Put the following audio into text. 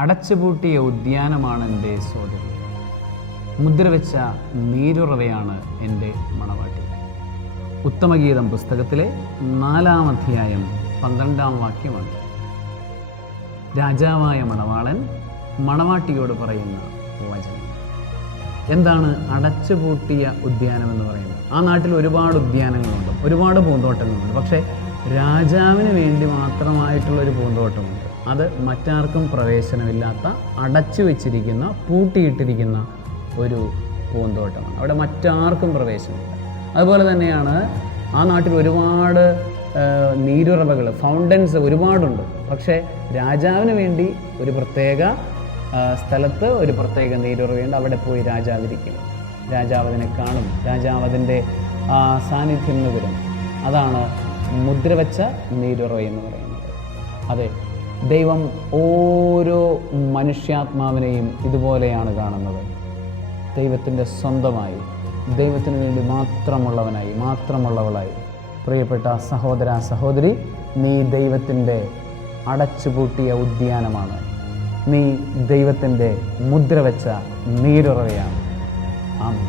അടച്ചുപൂട്ടിയ ഉദ്യാനമാണ് എൻ്റെ സോദരി, മുദ്രവെച്ച നീരുറവയാണ് എൻ്റെ മണവാട്ടി. ഉത്തമഗീതം പുസ്തകത്തിലെ 4-ാം അധ്യായം 12-ാം വാക്യമാണ്. രാജാവായ മണവാളൻ മണവാട്ടിയോട് പറയുന്ന വചനം. എന്താണ് അടച്ചുപൂട്ടിയ ഉദ്യാനം എന്ന് പറയുന്നത്? ആ നാട്ടിൽ ഒരുപാട് ഉദ്യാനങ്ങളുണ്ട്, ഒരുപാട് പൂന്തോട്ടങ്ങളുണ്ട്. പക്ഷേ രാജാവിന് വേണ്ടി മാത്രമായിട്ടുള്ളൊരു പൂന്തോട്ടമുണ്ട്. അത് മറ്റാർക്കും പ്രവേശനമില്ലാത്ത, അടച്ചു വെച്ചിരിക്കുന്ന, പൂട്ടിയിട്ടിരിക്കുന്ന ഒരു പൂന്തോട്ടമാണ്. അവിടെ മറ്റാർക്കും പ്രവേശനമില്ല. അതുപോലെ തന്നെയാണ് ആ നാട്ടിൽ ഒരുപാട് നീരുറവകൾ, ഫൗണ്ടൻസ് ഒരുപാടുണ്ട്. പക്ഷേ രാജാവിന് വേണ്ടി ഒരു പ്രത്യേക സ്ഥലത്ത് ഒരു പ്രത്യേക നീരുറവയുണ്ട്. അവിടെ പോയി രാജാവിരിക്കും. രാജാവ് അതിനെ കാണും. രാജാവ് അതിൻ്റെ സാന്നിധ്യം നുകരും. അതാണ് മുദ്രവെച്ച നീരുറവ എന്ന് പറയുന്നത്. അതെ, ദൈവം ഓരോ മനുഷ്യാത്മാവിനെയും ഇതുപോലെയാണ് കാണുന്നത്. ദൈവത്തിൻ്റെ സ്വന്തമായി, ദൈവത്തിന് വേണ്ടി മാത്രമുള്ളവളായി. പ്രിയപ്പെട്ട സഹോദര സഹോദരി, നീ ദൈവത്തിൻ്റെ അടച്ചുപൂട്ടിയ ഉദ്യാനമാണ്. നീ ദൈവത്തിൻ്റെ മുദ്രവെച്ച നീരുറവയാണ്. ആമേൻ.